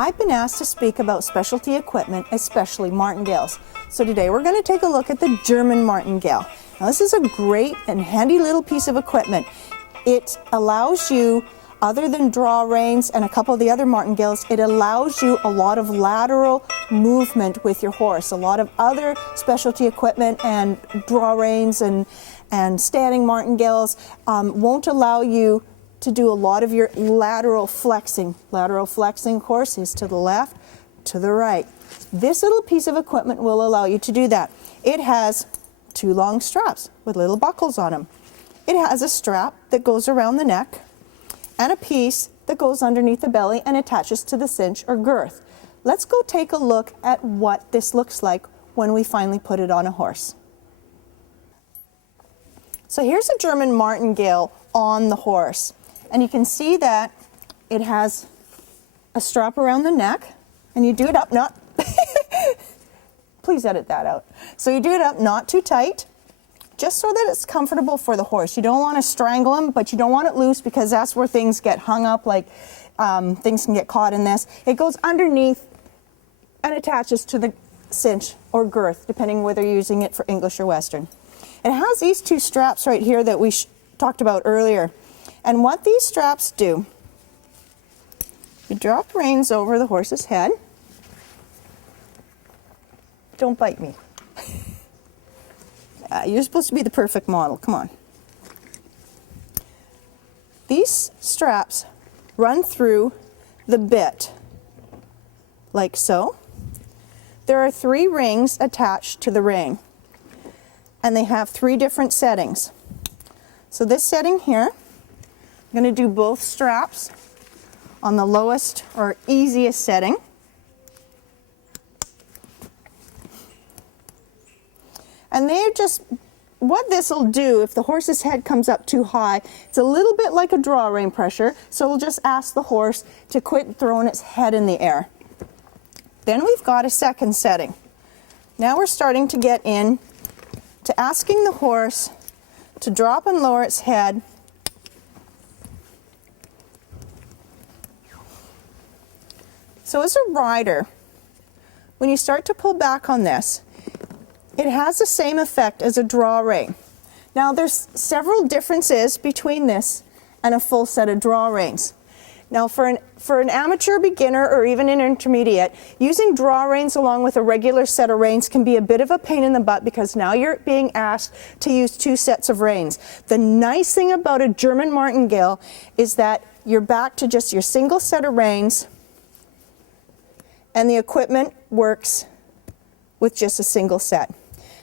I've been asked to speak about specialty equipment, especially martingales. So today we're going to take a look at the German Martingale. Now this is a great and handy little piece of equipment. It allows you, other than draw reins and a couple of the other martingales, it allows you a lot of lateral movement with your horse. A lot of other specialty equipment and draw reins and standing martingales won't allow you to do a lot of your lateral flexing. Lateral flexing, of course, is to the left, to the right. This little piece of equipment will allow you to do that. It has two long straps with little buckles on them. It has a strap that goes around the neck and a piece that goes underneath the belly and attaches to the cinch or girth. Let's go take a look at what this looks like when we finally put it on a horse. So here's a German Martingale on the horse. And you can see that it has a strap around the neck, and you do it up, not, please edit that out. So you do it up not too tight, just so that it's comfortable for the horse. You don't want to strangle him, but you don't want it loose because that's where things get hung up, like things can get caught in this. It goes underneath and attaches to the cinch or girth, depending whether you're using it for English or Western. It has these two straps right here that we talked about earlier. And what these straps do, you drop reins over the horse's head. Don't bite me. You're supposed to be the perfect model, come on. These straps run through the bit, like so. There are 3 rings attached to the rein, and they have 3 different settings. So this setting here, I'm going to do both straps on the lowest or easiest setting. And they're just, what this will do, if the horse's head comes up too high, it's a little bit like a draw rein pressure, so we'll just ask the horse to quit throwing its head in the air. Then we've got a second setting. Now we're starting to get in to asking the horse to drop and lower its head So as a rider, when you start to pull back on this, it has the same effect as a draw rein. Now there's several differences between this and a full set of draw reins. Now for an amateur beginner or even an intermediate, using draw reins along with a regular set of reins can be a bit of a pain in the butt because now you're being asked to use 2 sets of reins. The nice thing about a German Martingale is that you're back to just your single set of reins, and the equipment works with just a single set.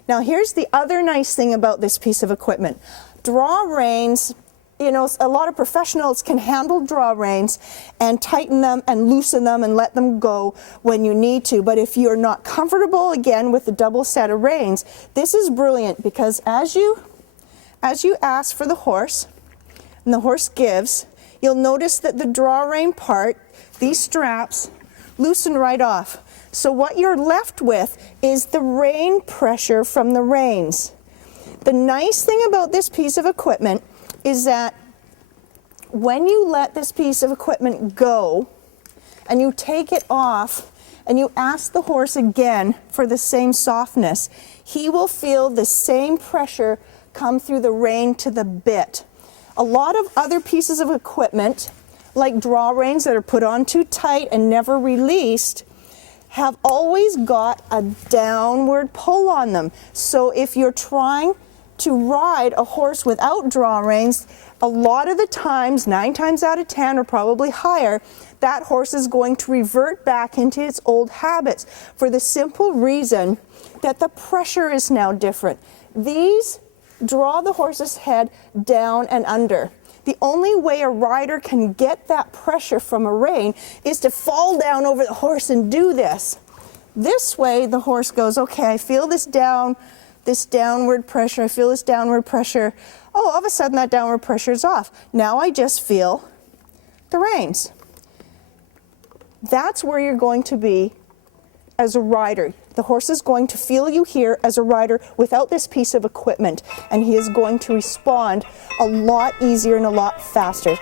Now here's the other nice thing about this piece of equipment. Draw reins, you know, a lot of professionals can handle draw reins and tighten them and loosen them and let them go when you need to. But if you're not comfortable, again, with the double set of reins, this is brilliant because as you ask for the horse and the horse gives, you'll notice that the draw rein part, these straps, loosen right off. So what you're left with is the rein pressure from the reins. The nice thing about this piece of equipment is that when you let this piece of equipment go and you take it off and you ask the horse again for the same softness, he will feel the same pressure come through the rein to the bit. A lot of other pieces of equipment, like draw reins that are put on too tight and never released, have always got a downward pull on them. So if you're trying to ride a horse without draw reins, a lot of the times, 9 times out of 10 or probably higher, that horse is going to revert back into its old habits for the simple reason that the pressure is now different. These draw the horse's head down and under. The only way a rider can get that pressure from a rein is to fall down over the horse and do this. This way the horse goes, okay, I feel this downward pressure, I feel this downward pressure. Oh, all of a sudden that downward pressure is off. Now I just feel the reins. That's where you're going to be as a rider. The horse is going to feel you here as a rider without this piece of equipment, and he is going to respond a lot easier and a lot faster.